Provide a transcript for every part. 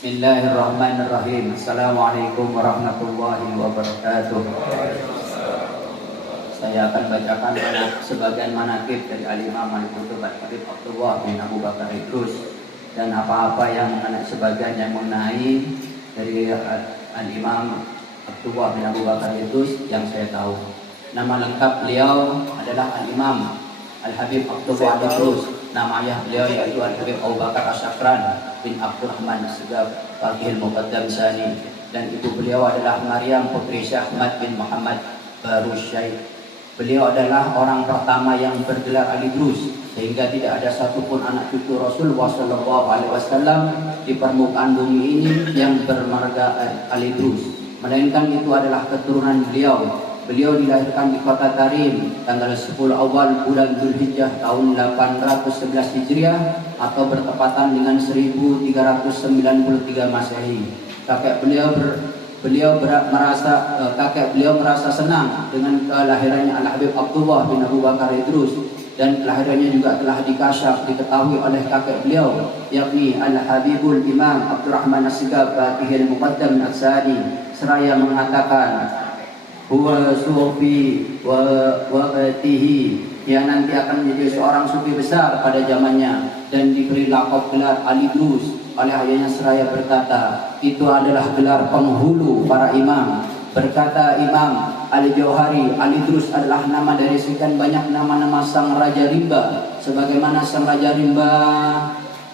Bismillahirrahmanirrahim. Assalamualaikum warahmatullahi wabarakatuh. Saya akan bacakan sebagian manaqib dari Al-Imam Al-Qutub Al-Habib Abdullah bin Abu Bakar Idrus, dan apa-apa yang mengenai sebagian yang mengenai dari Al-Imam Abdullah bin Abu Bakar Idrus yang saya tahu. Nama lengkap beliau adalah Al-Imam Al-Habib Abdullah Idrus. Nama ayah beliau yaitu Al-Habib Abu Bakar As-Sakran bin Abdurrahman As-Segaf Faqihul Muqaddam Sani, dan ibu beliau adalah Maryam Putri Syekh Ahmad bin Muhammad Baru Syekh. Beliau adalah orang pertama yang bergelar Al-Idrus, sehingga tidak ada satupun anak cucu Rasulullah SAW di permukaan bumi ini yang bermarga Al-Idrus, melainkan itu adalah keturunan beliau. Beliau dilahirkan di kota Tarim tanggal 10 awal bulan Dzulhijjah tahun 811 Hijriah atau bertepatan dengan 1393 Masehi. Kakek beliau merasa senang dengan kelahirannya Al-Habib Abdullah bin Abu Bakar Idrus, dan kelahirannya juga telah diketahui oleh kakek beliau, yakni Al-Habibul Imam Abdurrahman As-Segaf Faqihul Muqaddam As-Sani, seraya mengatakan huwa sufi wa waqtihi, yang nanti akan menjadi seorang sufi besar pada zamannya, dan diberi lakop gelar Al-Idrus oleh ayahnya, seraya berkata itu adalah gelar penghulu para imam. Berkata Imam Al-Jauhari, Al-Idrus adalah nama dari sekian banyak nama-nama sang Raja Rimba, sebagaimana sang Raja Rimba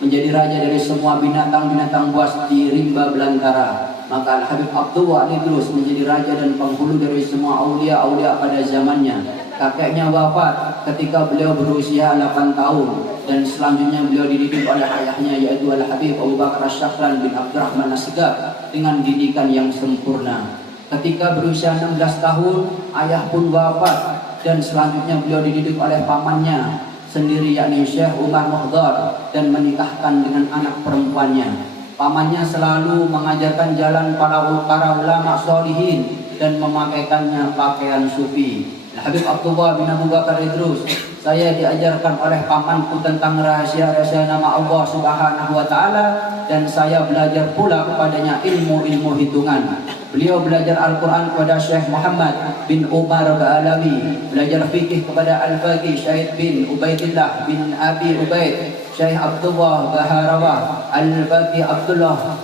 menjadi raja dari semua binatang-binatang buas di rimba belantara, maka Al-Habib Abdullah Idrus menjadi raja dan penghulu dari semua aulia-aulia pada zamannya. Kakeknya wafat ketika beliau berusia 8 tahun, dan selanjutnya beliau dididik oleh ayahnya yaitu Al-Habib Abu Bakar As-Sakran bin Abdurrahman As-Segaf dengan didikan yang sempurna. Ketika berusia 16 tahun, ayah pun wafat, dan selanjutnya beliau dididik oleh pamannya sendiri yakni Syekh Umar Muhdar, dan menikahkan dengan anak perempuannya. Pamannya selalu mengajarkan jalan para ulama sholihin dan memakaikannya pakaian sufi. Habib Abdullah bin Abu Bakar Idrus, saya diajarkan oleh pamanku tentang rahasia-rahasia nama Allah Subhanahu wa Ta'ala, dan saya belajar pula kepadanya ilmu-ilmu hitungan. Beliau belajar Al-Quran kepada Syekh Muhammad bin Umar Ba'alawi, belajar fikih kepada Al-Faqih Syahid bin Ubaidillah bin Abi Ubaid, Syekh Abdullah Baharawah, Al-Faqih Abdullah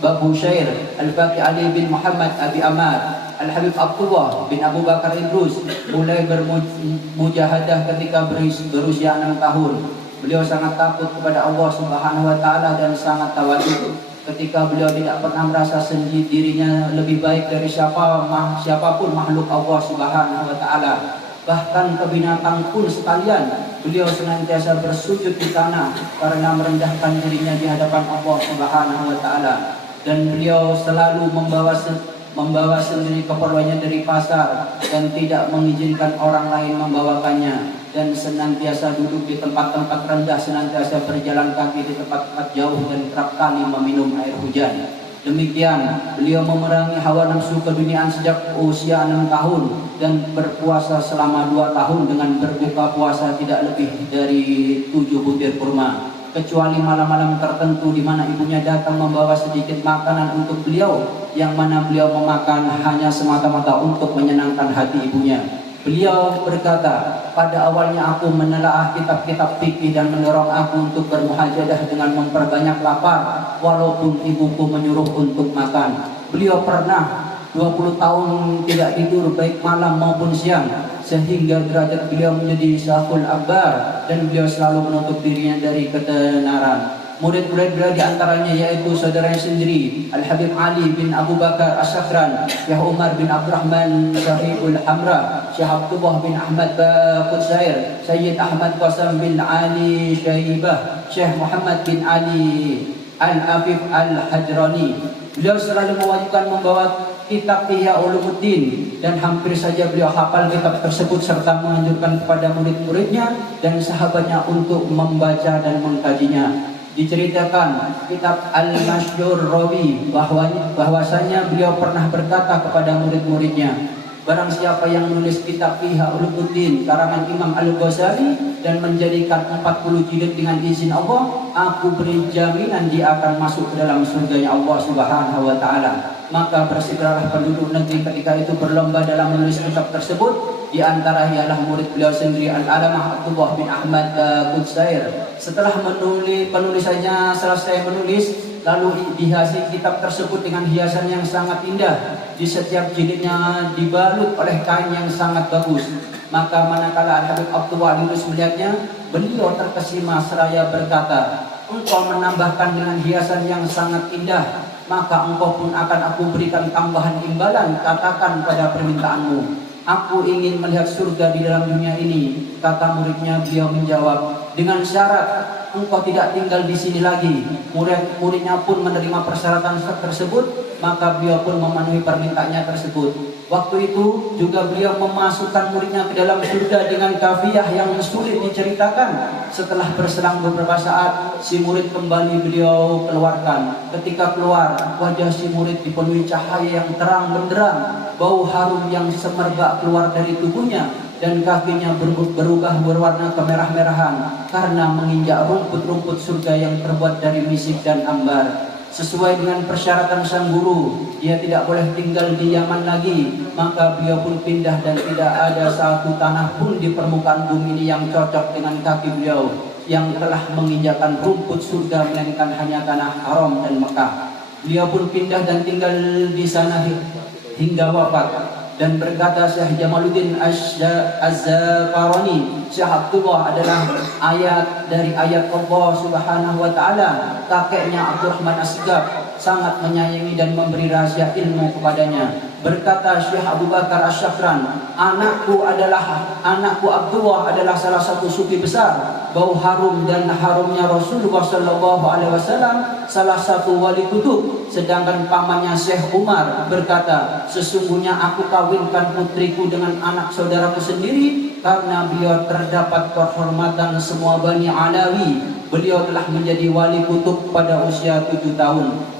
Babu Syair, Al-Faqih Ali bin Muhammad Abi Amar. Al-Habib Abdullah bin Abu Bakar Idrus mulai bermujahadah ketika berusia 6 tahun. Beliau sangat takut kepada Allah Subhanahu wa Ta'ala dan sangat tawadhu. Ketika beliau tidak pernah merasa sendiri dirinya lebih baik dari siapapun makhluk Allah Subhanahu wa Ta'ala. Bahkan ke binatang pun sekalian, beliau senantiasa bersujud di tanah karena merendahkan dirinya di hadapan Allah Subhanahu wa Ta'ala. Dan beliau selalu membawa sendiri keperluannya dari pasar dan tidak mengizinkan orang lain membawakannya, dan senantiasa duduk di tempat-tempat rendah, senantiasa berjalan kaki di tempat-tempat jauh, dan kerap kali meminum air hujan. Demikian beliau memerangi hawa nafsu keduniaan sejak usia 6 tahun, dan berpuasa selama 2 tahun dengan berbuka puasa tidak lebih dari 7 butir kurma, kecuali malam-malam tertentu di mana ibunya datang membawa sedikit makanan untuk beliau, yang mana beliau memakan hanya semata-mata untuk menyenangkan hati ibunya. Beliau berkata, pada awalnya aku menelaah kitab-kitab fikih dan mendorong aku untuk bermuhajadah dengan memperbanyak lapar, walaupun ibuku menyuruh untuk makan. Beliau pernah 20 tahun tidak tidur baik malam maupun siang, sehingga derajat beliau menjadi syahul akbar, dan beliau selalu menutup dirinya dari ketenaran. Murid-murid beliau diantaranya yaitu saudaranya sendiri Al-Habib Ali bin Abu Bakar As-Sakran, Syekh Umar bin Abdurrahman Sahibul Hamra, Syekh Abdullah bin Ahmad Baqut Syair, Sayyid Ahmad Qasam bin Ali Syaibah, Syekh Muhammad bin Ali Al-Afif Al-Hajrani. Beliau selalu mewajibkan membawa kitab Ihya Ulumuddin, dan hampir saja beliau hafal kitab tersebut, serta menganjurkan kepada murid-muridnya dan sahabatnya untuk membaca dan mengkajinya. Diceritakan kitab Al-Masyhur Rawi bahwasanya beliau pernah berkata kepada murid-muridnya, Barang siapa yang menulis kitab Ihya Ulumuddin karangan Imam Al-Ghazali dan menjadikan 40 jilid dengan izin Allah, aku beri jaminan dia akan masuk ke dalam surganya Allah Subhanahu wa taala. Maka bersegeralah penduduk negeri ketika itu berlomba dalam menulis kitab tersebut. Di antara ialah murid beliau sendiri Al-Alamah Abdullah bin Ahmad Qudsair. Setelah penulisannya selesai menulis, lalu dihiasi kitab tersebut dengan hiasan yang sangat indah. Di setiap jilidnya dibalut oleh kain yang sangat bagus. Maka manakala Al-Habib Abdullah Idrus melihatnya, beliau terkesima seraya berkata, engkau menambahkan dengan hiasan yang sangat indah, maka engkau pun akan aku berikan tambahan imbalan, katakan pada permintaanmu. Aku ingin melihat surga di dalam dunia ini, kata muridnya. Beliau menjawab, dengan syarat engkau tidak tinggal di sini lagi. Muridnya pun menerima persyaratan tersebut, maka beliau pun memenuhi permintaannya tersebut. Waktu itu juga beliau memasukkan muridnya ke dalam surga dengan kafiyah yang sulit diceritakan. Setelah berselang beberapa saat, si murid kembali beliau keluarkan. Ketika keluar, wajah si murid dipenuhi cahaya yang terang benderang. Bau harum yang semerbak keluar dari tubuhnya, dan kakinya berubah berwarna kemerah-merahan karena menginjak rumput-rumput surga yang terbuat dari misik dan ambar. Sesuai dengan persyaratan sang guru, dia tidak boleh tinggal di Yaman lagi. Maka beliau pun pindah dan tidak ada satu tanah pun di permukaan bumi ini yang cocok dengan kaki beliau yang telah menginjakkan rumput surga, melainkan hanya tanah Haram dan Mekah. Beliau pun pindah dan tinggal di sana hingga wafat. Dan berkata Syekh Jamaluddin Az-Zafarani, Syekh Abdullah adalah ayat dari ayat Allah Subhanahu wa taala. Kakeknya Abdurrahman As-Sigaf sangat menyayangi dan memberi rahasia ilmu kepadanya. Berkata Syekh Abu Bakar Asy-Syafran, anakku Abdullah adalah salah satu sufi besar. Bau harum dan harumnya Rasulullah sallallahu alaihi wasallam salah satu wali kutub. Sedangkan pamannya Syekh Umar berkata, sesungguhnya aku kawinkan putriku dengan anak saudaraku sendiri karena beliau terdapat kehormatan semua Bani Alawi. Beliau telah menjadi wali kutub pada usia 7 tahun.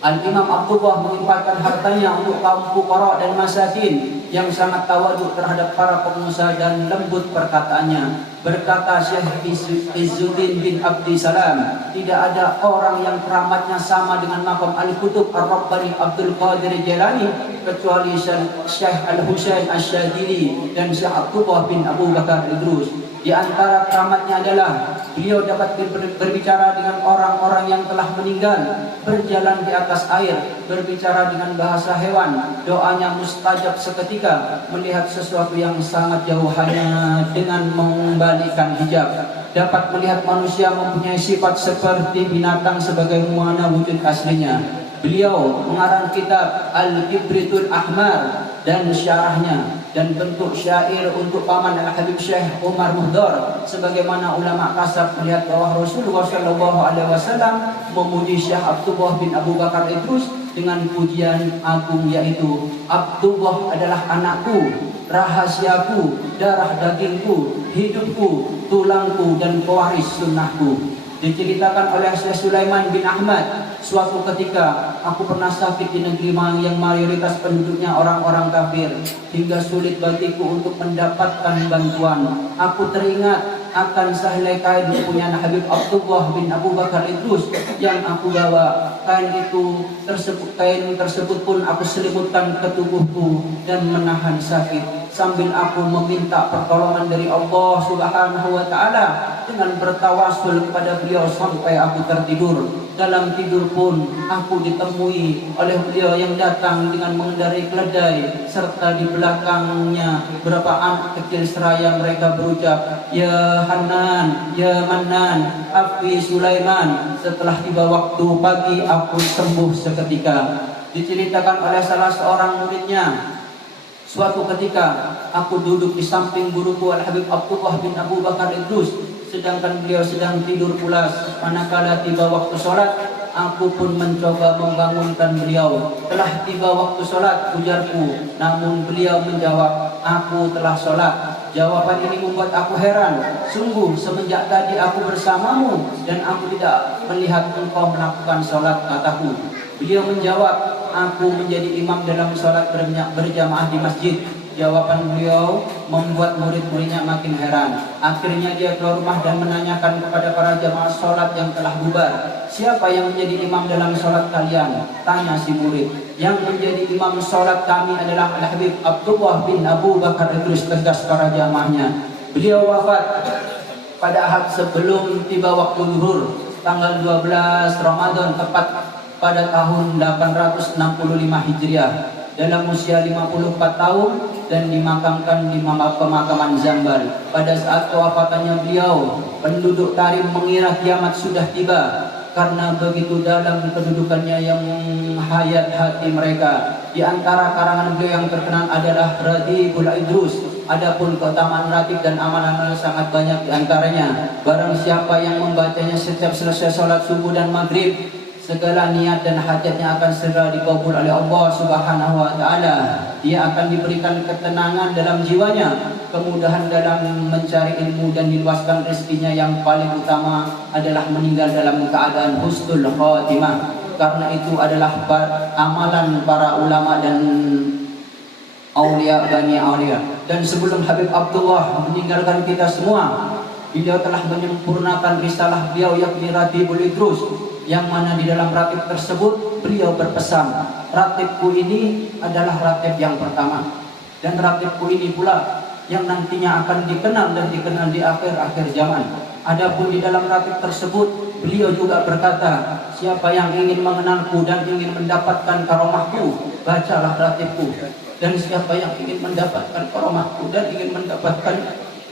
Al-Imam Abdullah menginfakkan hartanya untuk kaum fuqara dan masakin yang sangat tawaduk terhadap para pengusaha dan lembut perkataannya. Berkata Syekh Izzuddin bin Abdi Salam, tidak ada orang yang keramatnya sama dengan maqam Al-Qutub Ar-Rabbani Abdul Qadir Jailani kecuali Syekh Al-Husain Asy-Syadzili dan Syekh Abdullah bin Abu Bakar Idrus. Di antara keramatnya adalah beliau dapat berbicara dengan orang-orang yang telah meninggal, berjalan di atas air, berbicara dengan bahasa hewan, doanya mustajab seketika, melihat sesuatu yang sangat jauh hanya dengan membalikkan hijab, dapat melihat manusia mempunyai sifat seperti binatang sebagaimana wujud aslinya. Beliau mengarang kitab Al-Kibritul Ahmar dan syarahnya, dan bentuk syair untuk paman Al-Habib Syekh Umar Muhdar, sebagaimana ulama kasab melihat bahwa Rasulullah sallallahu alaihi wasallam memuji Syekh Abdullah bin Abu Bakar Idrus dengan pujian agung, yaitu Abdullah adalah anakku, rahasiaku, darah dagingku, hidupku, tulangku dan pewaris sunnahku. Diceritakan oleh Syekh Sulaiman bin Ahmad, suatu ketika aku pernah sakit di negeri yang mayoritas penduduknya orang-orang kafir, hingga sulit bagiku untuk mendapatkan bantuan. Aku teringat akan sehelai kain punya Habib Abdullah bin Abu Bakar Idrus yang aku bawa. Kain tersebut pun aku selimutkan ke tubuhku dan menahan sakit, sambil aku meminta pertolongan dari Allah Subhanahu wa taala dengan bertawasul kepada beliau sampai aku tertidur. Dalam tidur pun aku ditemui oleh beliau yang datang dengan mengendarai keledai, serta di belakangnya beberapa anak kecil seraya mereka berucap, ya Hanan, ya Manan, Afi Sulaiman. Setelah tiba waktu pagi aku sembuh seketika. Diceritakan oleh salah seorang muridnya, suatu ketika aku duduk di samping guruku Al-Habib Abdullah bin Abu Bakar Idrus, sedangkan beliau sedang tidur pulas. Manakala tiba waktu sholat, aku pun mencoba membangunkan beliau. Telah tiba waktu sholat, ujarku, namun beliau menjawab, aku telah sholat. Jawaban ini membuat aku heran. Sungguh semenjak tadi aku bersamamu dan aku tidak melihat engkau melakukan sholat, kataku. Beliau menjawab, aku menjadi imam dalam sholat berjamaah di masjid. Jawaban beliau membuat murid-muridnya makin heran. Akhirnya dia keluar rumah dan menanyakan kepada para jamaah sholat yang telah bubar, siapa yang menjadi imam dalam sholat kalian? Tanya si murid. Yang menjadi imam sholat kami adalah Al-Habib Abdullah bin Abu Bakar Idrus, tegas para jamaahnya. Beliau wafat pada Ahad sebelum tiba waktu zuhur, tanggal 12 Ramadan, tepat pada tahun 865 Hijriah, dalam usia 54 tahun dan dimakamkan di pemakaman Zambal. Pada saat kewafatannya beliau, penduduk Tarim mengira kiamat sudah tiba karena begitu dalam kedudukannya yang menghayat hati mereka. Di antara karangan beliau yang terkenal adalah Radibul Idrus. Adapun keutamaan ratib dan amalan sangat banyak di antaranya. Barang siapa yang membacanya setiap selesai sholat subuh dan maghrib, segala niat dan hajatnya akan segera dikabul oleh Allah Subhanahu wa taala. Dia akan diberikan ketenangan dalam jiwanya, kemudahan dalam mencari ilmu, dan diluaskan rezekinya. Yang paling utama adalah meninggal dalam keadaan husnul khatimah. Karena itu adalah amalan para ulama dan aulia bani aulia. Dan sebelum Habib Abdullah meninggalkan kita semua, beliau telah menyempurnakan risalah beliau yakni Radibul Idrus, yang mana di dalam ratib tersebut beliau berpesan, ratibku ini adalah ratib yang pertama, dan ratibku ini pula yang nantinya akan dikenal dan dikenal di akhir-akhir zaman. Adapun di dalam ratib tersebut beliau juga berkata, siapa yang ingin mengenalku dan ingin mendapatkan karomahku, bacalah ratibku. Dan siapa yang ingin mendapatkan karomahku dan ingin mendapatkan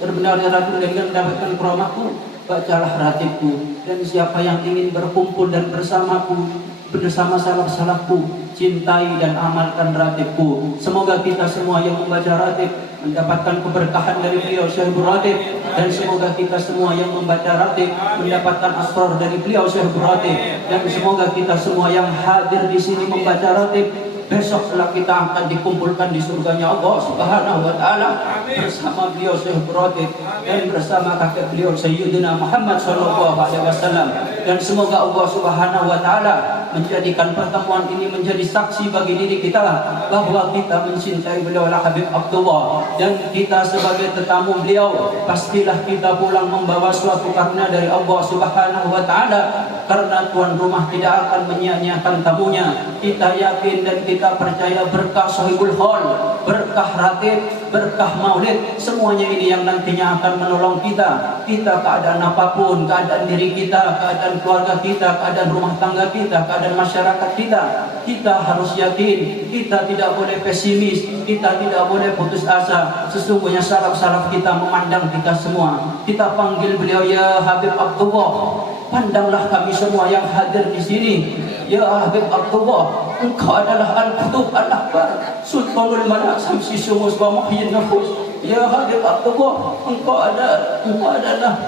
terbenarnya ratib dan ingin mendapatkan karomahku, bacalah ratibku. Dan siapa yang ingin berkumpul dan bersamaku, bersama salaf-salafku, cintai dan amalkan ratibku. Semoga kita semua yang membaca ratib mendapatkan keberkahan dari beliau Syekhul Ratib, dan semoga kita semua yang membaca ratib mendapatkan asrar dari beliau Syekhul Ratib, dan semoga kita semua yang hadir di sini membaca ratib besok setelah kita akan dikumpulkan di surganya Allah Subhanahu wa taala bersama beliau Syekhul Ratib dan bersama kakek beliau Sayyidina Muhammad sallallahu alaihi wasallam. Dan semoga Allah Subhanahu wa taala menjadikan pertemuan ini menjadi saksi bagi diri kita bahwa kita mencintai beliau Habib Abdullah, dan kita sebagai tetamu beliau pastilah kita pulang membawa suatu karunia dari Allah Subhanahu wa taala, karena tuan rumah tidak akan menyia-nyiakan tamunya. Kita yakin dan kita percaya berkah Sahibul Hal, berkah ratib, berkah maulid, semuanya ini yang nantinya akan menolong kita. Kita keadaan apapun, keadaan diri kita, keadaan keluarga kita, keadaan rumah tangga kita, keadaan masyarakat kita, kita harus yakin, kita tidak boleh pesimis, kita tidak boleh putus asa. Sesungguhnya salaf-salaf kita memandang kita semua. Kita panggil beliau, ya Habib Abdullah, pandanglah kami semua yang hadir di sini. Ya Habib Abdullah, engkau adalah Al-Qutub Al-Akbar, Sultanul Malak, Samsi Sumus wa Muhyin Nafus. Ya Habib Abdullah, engkau adalah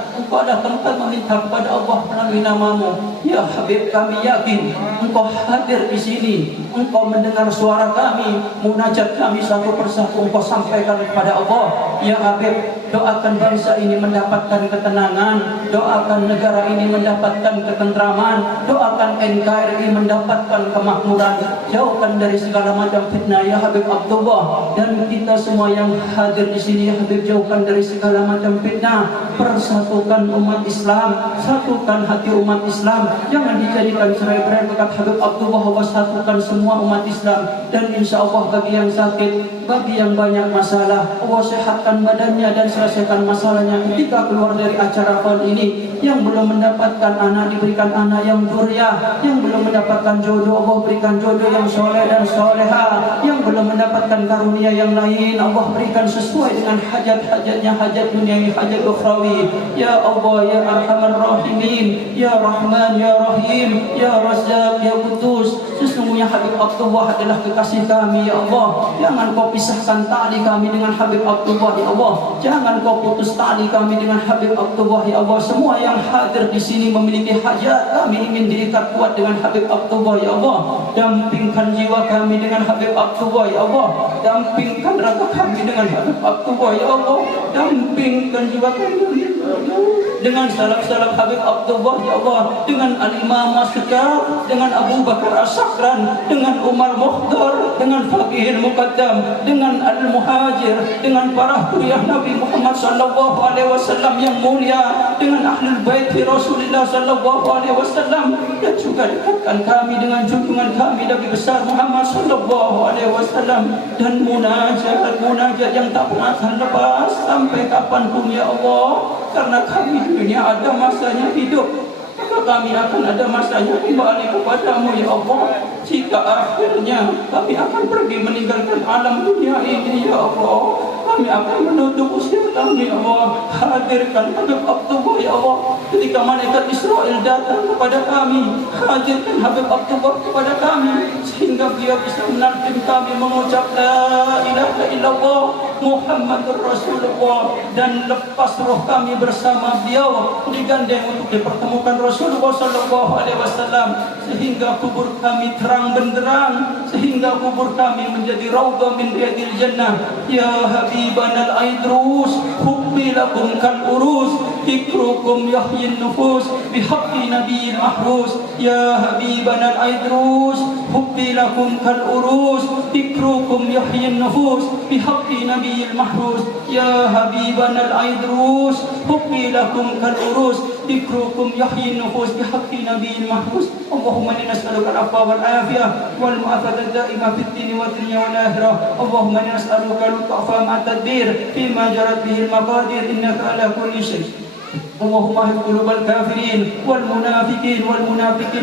tempat meminta kepada Allah melalui namamu. Ya Habib, kami yakin engkau hadir di sini, engkau mendengar suara kami, munajat kami satu persatu engkau sampaikan kepada Allah. Ya Habib, doakan bangsa ini mendapatkan ketenangan, doakan negara ini mendapatkan ketentraman, doakan NKRI mendapatkan kemakmuran, jauhkan dari segala macam fitnah ya Habib Abdullah. Dan kita semua yang hadir di sini ya Habib, jauhkan dari segala macam fitnah, persatukan umat Islam, satukan hati umat Islam, jangan dijadikan cerai-berai. Berkat Habib Abdullah, Allah satukan semua umat Islam, dan insya Allah bagi yang sakit, bagi yang banyak masalah, Allah sehatkan badannya dan selesaikan masalahnya ketika keluar dari acara hal ini. Yang belum mendapatkan anak diberikan anak yang dzurriyyah, yang belum mendapatkan jodoh Allah berikan jodoh yang soleh dan soleha, yang belum mendapatkan karunia yang lain Allah berikan sesuai dengan hajat-hajatnya, hajat duniawi, hajat ukhrawi. Ya Allah, ya Arhamar Rahimin, ya Rahman, ya Rahim, ya Razzaq, ya Qudus. Sesungguhnya Habib Abdullah adalah kekasih kami ya Allah. Jangan kau pisahkan tali kami dengan Habib Abdullah ya Allah. Jangan kau putus tali kami dengan Habib Abdullah ya Allah. Semua yang hadir di sini memiliki hajat, kami ingin diikat kuat dengan Habib Abdullah ya Allah. Dampingkan jiwa kami dengan Habib Abdullah ya Allah. Dampingkan raga kami dengan Habib Abdullah ya Allah. Dampingkan jiwa kami dengan salam-salam Habib Abdullah ya Allah, dengan Al-Imam As-Sakar, dengan Abu Bakar As-Sakran, dengan Umar Mukhtar, dengan Faqih Muqaddam, dengan Al-Muhajir, dengan para huriyah Nabi Muhammad sallallahu alaihi wasallam yang mulia, dengan Ahlul Bait Rasulullah sallallahu alaihi wasallam, dan juga dekatkan kami dengan junjungan kami Nabi besar Muhammad sallallahu alaihi wasallam, dan munajat yang tak pernah lepas sampai kapanpun ya Allah. Karena kami dunia ada masanya hidup, maka kami akan ada masanya kembali kepadamu ya Allah. Jika akhirnya kami akan pergi meninggalkan alam dunia ini ya Allah, kami akan menutup usia kami ya Allah. Hadirkan Habib Abdullah ya Allah. Ketika malaikat Israel datang kepada kami, hadirkan Habib Abdullah kepada kami, sehingga beliau bisa menalkin kami mengucap la ilaha illallah Muhammadur Rasulullah, dan lepas roh kami bersama beliau digandeng untuk dipertemukan Rasulullah sallallahu alaihi wasallam, sehingga kubur kami terang benderang, sehingga kubur kami menjadi raudhah min riyadil jannah. Ya habibanal aidrus hubbi lakum kal urus ikrukum yahyin nufus bihaqqi nabiyil mahrus. Ya habibanal aidrus hubbi lakum kal urus ikrukum yahyin nufus bihaqqi nabiyil mahrus. Ya habibanal aidrus hubbi lakum kal urus ikrukum yahyin nufus bihaqqi nabiyil mahrus. Allahumma inna nas'aluka al-afwa wal afiyah wal mu'afata daimah fid din wa dunya wal akhirah. Allahumma inna nas'aluka al-afwa ma'a tadbir fima jarat bihi al-maqadir innaka ala kulli syai'. اللهم اهد قلوب الكافرين والمنافقين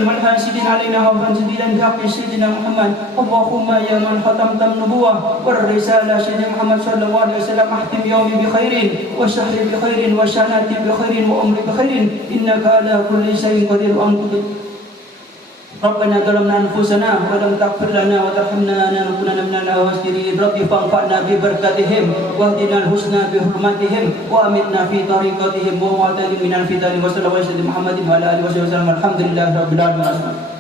والحاسدين علينا وفاسدين بحق سيدنا محمد. اللهم يا من ختمت النبوة والرسالة سيدنا محمد صلى الله عليه وسلم، اختم يومي بخير وشهر بخير وسنة بخير وعمر بخير إنك على كل شيء قدير. ربنا ظلمنا أنفسنا ولم تغفر لنا وترحمنا لنكونن من الخاسرين. رب فانفعنا ببركاتهم واهدنا الحسنى بحرمتهم وأمتنا في طريقتهم وأعتذر من الفتن. وصلى الله على سيدنا محمد وعلى آله وصحبه وسلم. الحمد لله رب العالمين.